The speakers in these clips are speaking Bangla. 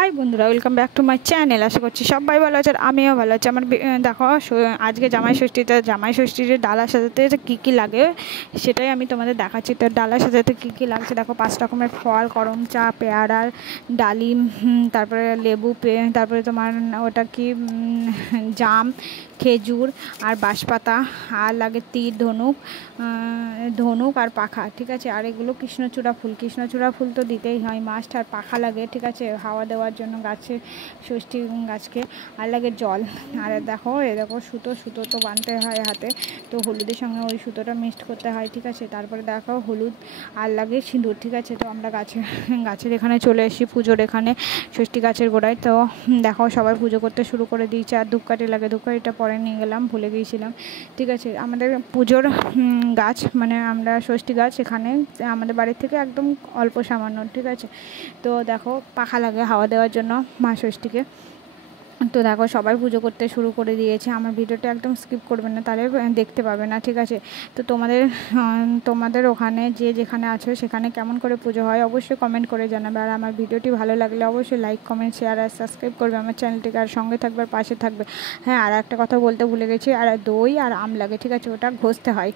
হাই বন্ধুরা, welcome back to my channel. আশা করছি সবাই ভালো আছে আর আমিও ভালো আছি। আমার দেখো, আজকে জামাই ষষ্ঠীতে ডালা সাজাতে কী কী লাগে সেটাই আমি তোমাদের দেখাচ্ছি। তো ডালা সাজাতে কী কী লাগছে দেখো, 5 রকমের ফল, করম চা, পেয়ারা, ডালিম, তারপরে লেবু, তারপরে তোমার ওটা কি জাম, খেজুর আর বাঁশপাতা, আর লাগে তীর, ধনুক আর পাখা, ঠিক আছে। আর এগুলো কৃষ্ণচূড়া ফুল তো দিতেই হয় মাস্ট। আর পাখা লাগে, ঠিক আছে, হাওয়া দেওয়ার জন্য গাছে, ষষ্ঠী গাছকে। আর লাগে জল। আর দেখো সুতো তো বাঁধতে হয় হাতে, তো হলুদের সঙ্গে ওই সুতোটা মিক্সড করতে হয়, ঠিক আছে। তারপরে দেখো হলুদ আর লাগে সিঁদুর, ঠিক আছে। তো আমরা গাছের এখানে চলে এসেছি, পুজোর এখানে, ষষ্ঠী গাছের গোড়ায়। তো দেখো সবাই পুজো করতে শুরু করে দিয়েছে। আর ধূপকাঠি লাগে, ধূপকাঠিটা পরে নিয়ে গেলাম, ভুলে গিয়েছিলাম, ঠিক আছে। আমাদের পুজোর গাছ, মানে আমরা ষষ্ঠী গাছ এখানে আমাদের বাড়ির থেকে একদম অল্প সামান্য, ঠিক আছে। তো দেখো পাখা লাগে হাওয়া দেওয়ার জন্য মা ষষ্ঠীকে। তো দেখো সবাই পুজো করতে শুরু করে দিয়েছে। আমার ভিডিওটা একদম স্কিপ করবে না, তাহলে দেখতে পাবে না, ঠিক আছে। তো তোমাদের ওখানে যেখানে আছো সেখানে কেমন করে পুজো হয় অবশ্যই কমেন্ট করে জানাবে। আর আমার ভিডিওটি ভালো লাগলে অবশ্যই লাইক, কমেন্ট, শেয়ার আর সাবস্ক্রাইব করবে আমার চ্যানেলটিকে, আর সঙ্গে থাকবে আর পাশে থাকবে। হ্যাঁ, আর একটা কথা বলতে ভুলে গেছি, আর দই আর আম লাগে, ঠিক আছে, ওটা ঘষতে হয়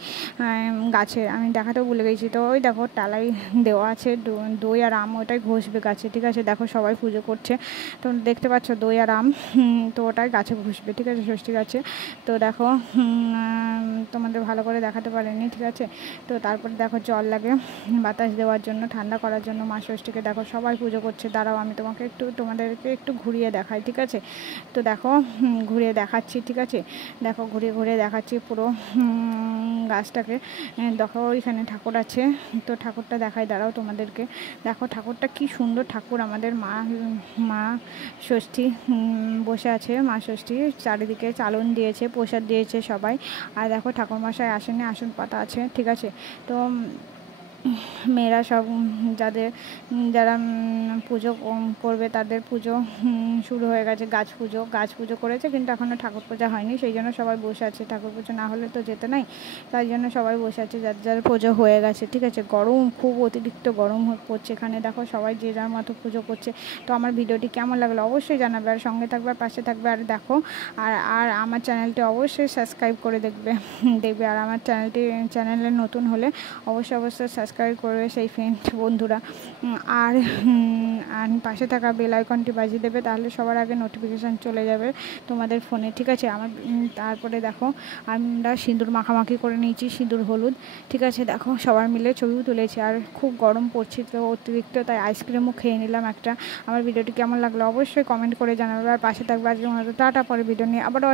গাছে, আমি দেখাতেও ভুলে গেছি। তো ওই দেখো টালাই দেওয়া আছে, দই আর আম ওটাই ঘষবে গাছে, ঠিক আছে। দেখো সবাই পুজো করছে, তো দেখতে পাচ্ছ দই আর আম, তো ওটাই গাছে ঘষবে, ঠিক আছে, ষষ্ঠী গাছে। তো দেখো তোমাদের ভালো করে দেখাতে পারিনি, ঠিক আছে। তো তারপরে দেখো জল লাগে বাতাস দেওয়ার জন্য, ঠান্ডা করার জন্য মা ষষ্ঠীকে। দেখো সবাই পুজো করছে, দাঁড়াও আমি তোমাদেরকে একটু ঘুরিয়ে দেখাই, ঠিক আছে। তো দেখো ঘুরিয়ে দেখাচ্ছি, ঠিক আছে। দেখো ঘুরিয়ে দেখাচ্ছি পুরো গাছটাকে। দেখো ওইখানে ঠাকুর আছে, তো ঠাকুরটা দেখাই, দাঁড়াও তোমাদেরকে। দেখো ঠাকুরটা কি সুন্দর ঠাকুর, আমাদের মা ষষ্ঠী বসে আছে। মা ষষ্ঠী চারিদিকে চালন দিয়েছে, প্রসাদ দিয়েছে সবাই। আর দেখো ঠাকুরমশাই আসেনি, আসন পাতা আছে, ঠিক আছে। তো মেয়েরা সব যারা পুজো করবে তাদের পুজো শুরু হয়ে গেছে। গাছ পুজো করেছে, কিন্তু এখনও ঠাকুর পূজা হয়নি, সেই জন্য সবাই বসে আছে। ঠাকুর পুজো না হলে তো যেতে নাই, তাই জন্য সবাই বসে আছে, যার পুজো হয়ে গেছে, ঠিক আছে। গরম, খুব অতিরিক্ত গরম পড়ছে এখানে। দেখো সবাই যে যার মতো পুজো করছে। তো আমার ভিডিওটি কেমন লাগলো অবশ্যই জানাবে, আর সঙ্গে থাকবে আর পাশে থাকবে। আর দেখো আর আমার চ্যানেলটি অবশ্যই সাবস্ক্রাইব করে দেখবে। আর আমার চ্যানেলে নতুন হলে অবশ্যই সাবস্ক্রাইব করবে সেই বন্ধুরা। আর পাশে থাকা বেল আইকনটি বাজিয়ে দেবে, তাহলে সবার আগে নোটিফিকেশান চলে যাবে তোমাদের ফোনে, ঠিক আছে। তারপরে দেখো আমরা সিঁদুর মাখামাখি করে নিয়েছি, সিঁদুর হলুদ, ঠিক আছে। দেখো সবাই মিলে ছবিও তুলেছি। আর খুব গরম পড়ছে তো অতিরিক্ত, তাই আইসক্রিমও খেয়ে নিলাম একটা। আমার ভিডিওটি কেমন লাগলো অবশ্যই কমেন্ট করে জানাবে, আর পাশে থাকবে। আজকের মতো টাটা, পরে ভিডিও নিয়ে আবারও